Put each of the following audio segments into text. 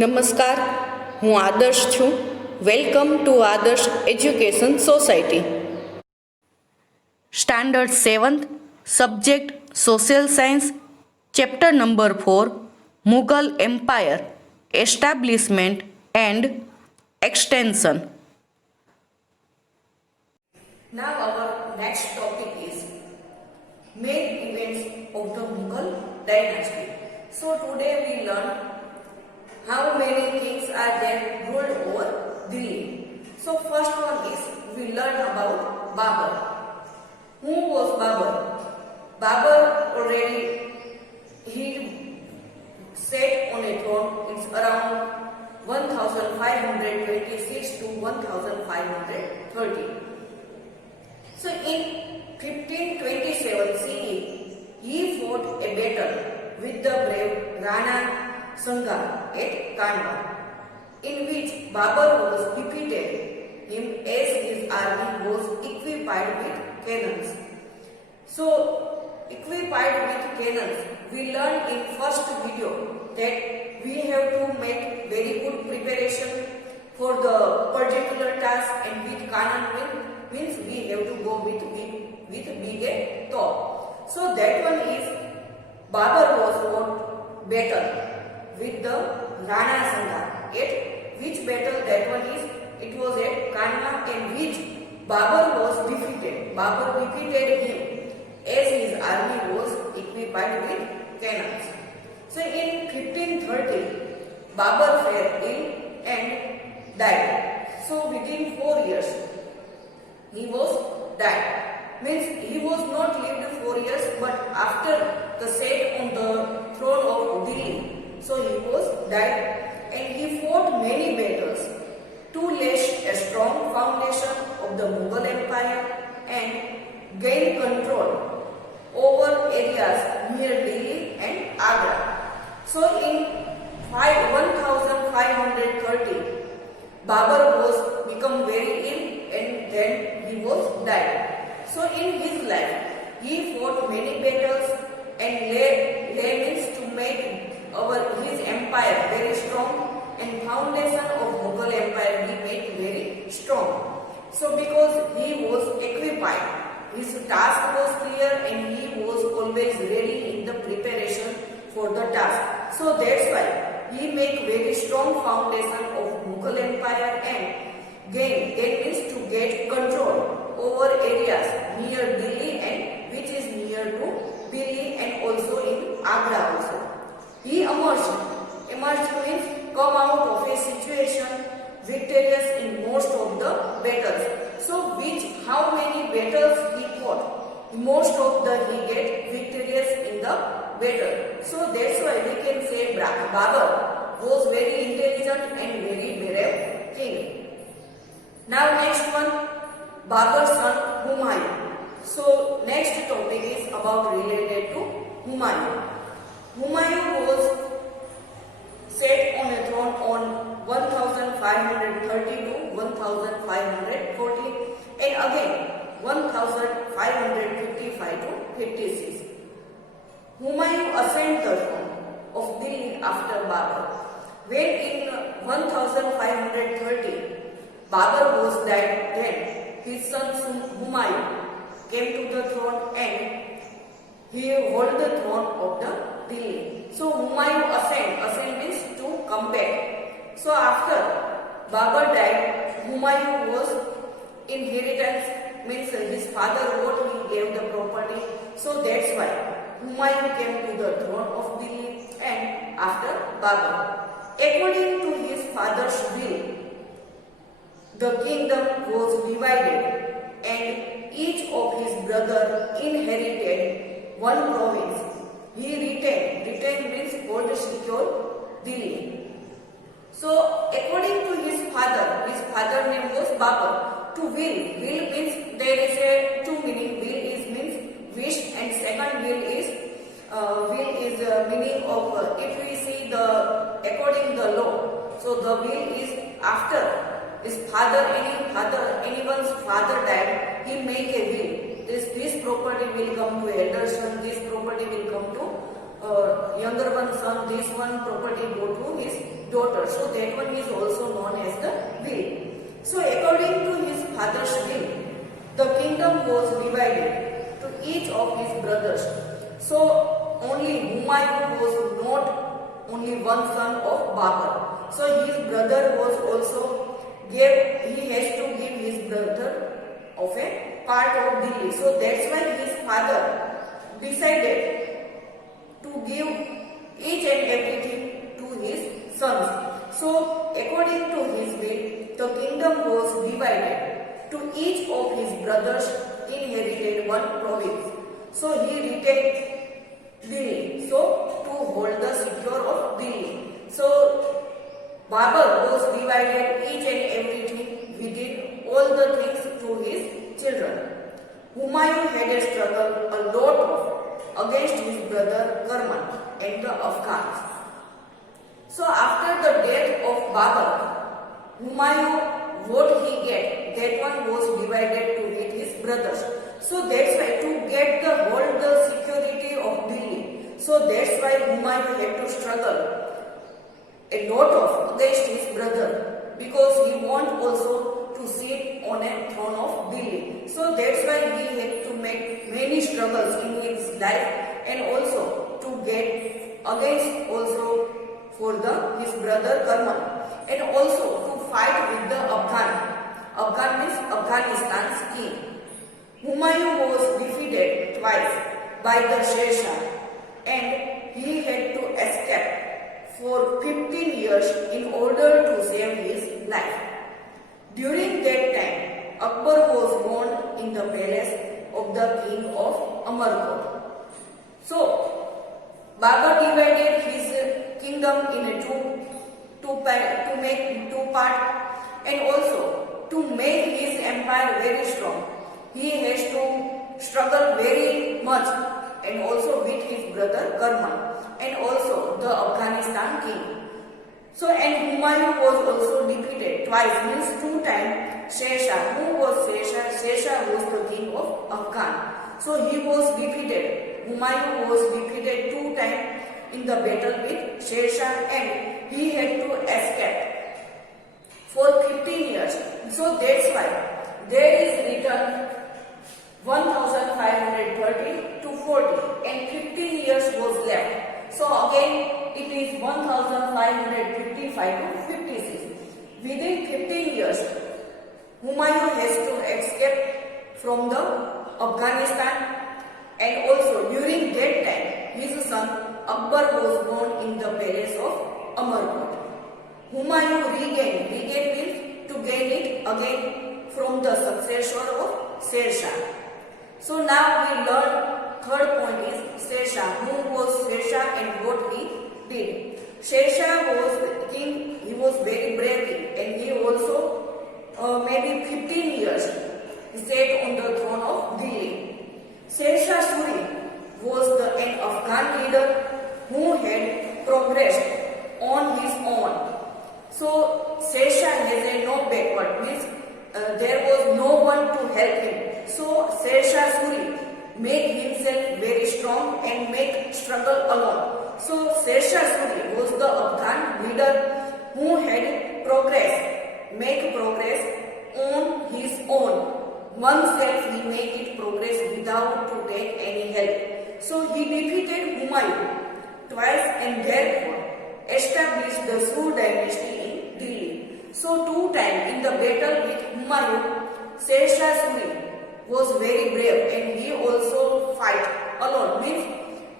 નમસ્કાર, હું આદર્શ છું. Welcome to Adarsh education society. Standard 7th, subject social science, chapter number 4, Mughal empire, establishment and extension. Now our next topic is main events of the Mughal dynasty. So today we learn how many kings are there ruled over Delhi. So first one is we learn about Babur. Who was Babur? Babur already he sat on a throne. It's around 1526 to 1530. So in 1527 CE, he fought a battle with the brave Rana Sanga at Kanwa, in which Babur was defeated him as his army was equipped with cannons. So, equipped with cannons, we learned in first video that we have to make very good preparation for the particular task, and with cannon means we have to go with big top. So that one is Babur was fought battle with the Rana Sanga. At which battle that one is? It was at Kanwa, in which Babur was defeated. Babur defeated him as his army was equipped with cannons. So in 1530, Babur fell ill and died. So within 4 years, he was died. Means he was not lived 4 years, but after the set on the throne of Delhi, so he was died, and he fought many battles to lay a strong foundation of the Mughal Empire and gain control over areas near Delhi and Agra. So in 1530, Babur was become very ill and then he was died. So in his life, he fought many battles and lay means to make his empire very strong, and foundation of Mughal Empire he made very strong. So because he was equipped, his task was clear and he was always ready in the preparation for the task. So that's why he make very strong foundation of Mughal Empire and that means to get control over areas near Delhi and which is near to Delhi and also in Agra also. He emerged means come out of a situation victorious in most of the battles. So how many battles he fought? Most of the he get victorious in the battle. So that's why we can say Babur was very intelligent and very brave king. Now next one, Babur's son Humayun. So next topic is about related to Humayun. Humayun was set on a throne on 1530 to 1540 and again 1555 to 56. Humayun ascended the throne of Delhi after Babur. When in 1530 Babur was died, then his son Humayun came to the throne and he held the throne of the Delhi. So Humayun ascend means to come back. So after Babur died, Humayun was inheritance, means his father what he gave the property. So that's why Humayun came to the throne of Delhi and after Babur. According to his father's will, the kingdom was divided and each of his brother inherited one province. He retained means hold secure Delhi. So according to his father name was Babur. To will means there is a two meaning. Will is means wish, and second will is meaning of if we see the according the law. So the will is after his anyone's father died, he make a will. This property will come to elder son, this property will come to younger one son, this one property go to his daughter. So that one is also known as the will. So according to his father's will, the kingdom was divided to each of his brothers. So only Humayun was not only one son of Babur. So his brother was also he has to give his brother of a part of Delhi. So that's why his father decided to give each and everything to his sons. So according to his will, the kingdom was divided to each of his brothers inherited one province. So he retained Delhi, so to hold the secure of Delhi. So Babur was divided each and everything within all the things to his children. Humayun had a struggle a lot of against his brother Karman and the Afghans. So after the death of Babur, Humayun, what he get, that one was divided to with his brothers. So that's why to get the whole the security of Delhi. So that's why Humayun had to struggle a lot of against his brother, because he want also to sit on a throne of Delhi. So that's why he had to make many struggles in his life, and also to get against also for his brother Karman, and also to fight with the Afghan. Afghan means Afghanistan's king. Humayun was defeated twice by the Sher Shah, and he had to escape for 15 years in order to save his life. During that time, Akbar was born in the palace of the king of Amarkot. So, Babur divided his kingdom in to make two parts, and also to make his empire very strong. He has to struggle very much, and also with his brother Karman, and also the Afghanistan king. So, and Humayun was also defeated twice, means two times. Sher Shah, who was Sher Shah? Sher Shah was the king of Afghan. So he was defeated. Humayun was defeated two times in the battle with Sher Shah, and he had to escape for 15 years. So that's why there is written 1530 to 40, and 15 years was left. So again it is 1555 to 56. Within 15 years, Humayun has to escape from the Afghanistan, and also during that time his son Akbar was born in the palace of Amarkot. Humayun regained means to gain it again from the successor of Sher Shah. So now we learn third point is Sher Shah. Who was Sher Shah and what he did? Sher Shah was king. He was very brave king, and he also maybe 15 years sat on the throne of Delhi. Sher Shah Suri was an Afghan leader who had progressed on his own. So Sher Shah has no backward, means there was no one to help him. So Sher Shah Suri made himself very strong and make struggle alone. So Sher Shah Suri was the Afghan leader who had make progress on his own. Oneself he make it progress without to take any help. So he defeated Humayun twice, and therefore established the Sur dynasty in Delhi. So two times in the battle with Humayun, Sher Shah Suri was very brave, and he also fight alone. Means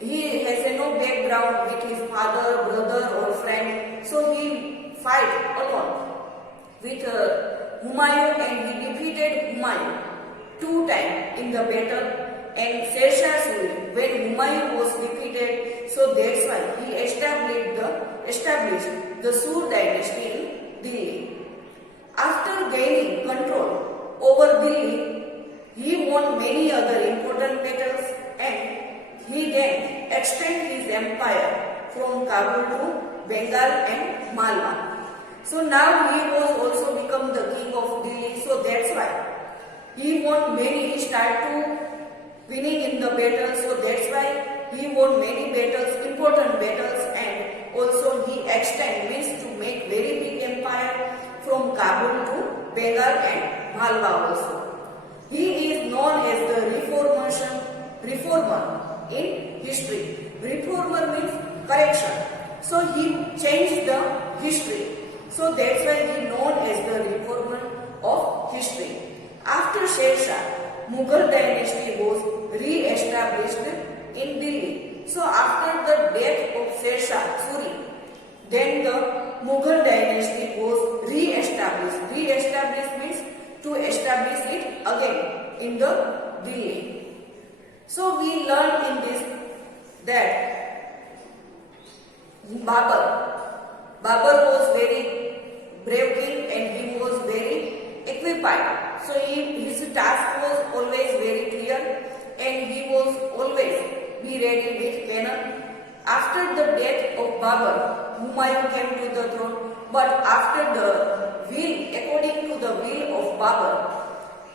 he has no background with his father, brother or friend. So he fight alone with Humayun, and he defeated Humayun two times in the battle. And Sher Shah Suri, when Humayun was defeated, so that's why he established the Sur dynasty in Delhi. After gaining control over Delhi, he won many other important battles, and he then extended his empire from Kabul to Bengal and Malwa. So now he was also become the king of Delhi. So that's why he won many. He started winning in the battles. So that's why he won many battles, important battles, and also he extend means to make very big empire from Kabul to Bengal and Malwa also. He is known as the reformer in history. Reformer means correction. So he changed the history. So that's why he known as the reformer of history. After Sher Shah, Mughal dynasty was re-established in Delhi. So after the death of Sher Shah Suri, then the Mughal dynasty was re-established. Re-established means to establish it again in the Delhi. So we learn in this that Babur was very brave king and he was very equipped. So his task was always very clear and he was always be ready with cannon. After the death of Babur, Humayun came to the throne, but after the will, according to the will of Babur,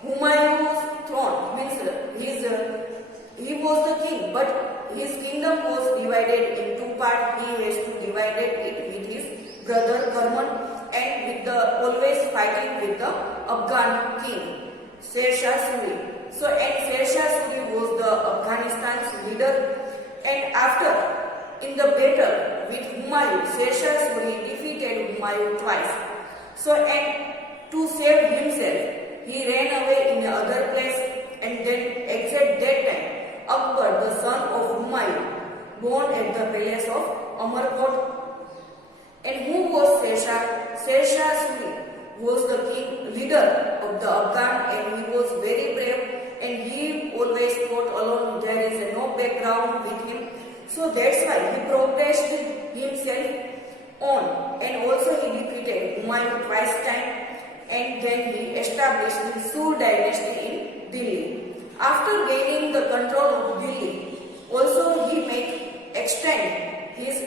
Humayun's throne means he was the king, but his kingdom was divided in two parts. He has to divide it with his brother Karman and with the always fighting with the Afghan king Sher Shah Suri. So and Sher Shah Suri was the Afghanistan's leader, and after in the battle with Humayun, Sher Shah Suri defeated Humayun twice. So and to save himself, he ran away in another place, and then except that time, Akbar, the son of Humayun, born at the palace of Amarkot. And who was Sher Shah? Sher Shah Suri was the king leader of the Afghan, and he was very brave, and he always fought alone. There is no background with him. So that's why he protested himself on, and also he defeated Humayun twice time, and then he established the Sur dynasty in Delhi. After gaining the control of Delhi, also he extend his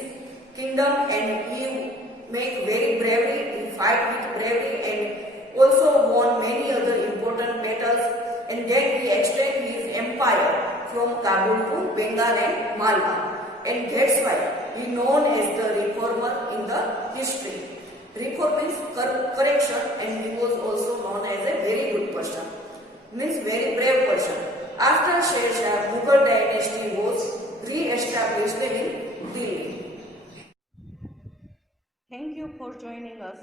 kingdom, and he make very bravery, he fight with bravery, and also won many other important battles, and then he extend his empire from Kabul to Bengal and Malwa. And that's why he known as the reformer in the history. Reform means correction, and he was also known as a very good person, means very brave person. After Sher Shah, Mughal dynasty was re-established in Delhi. Thank you for joining us.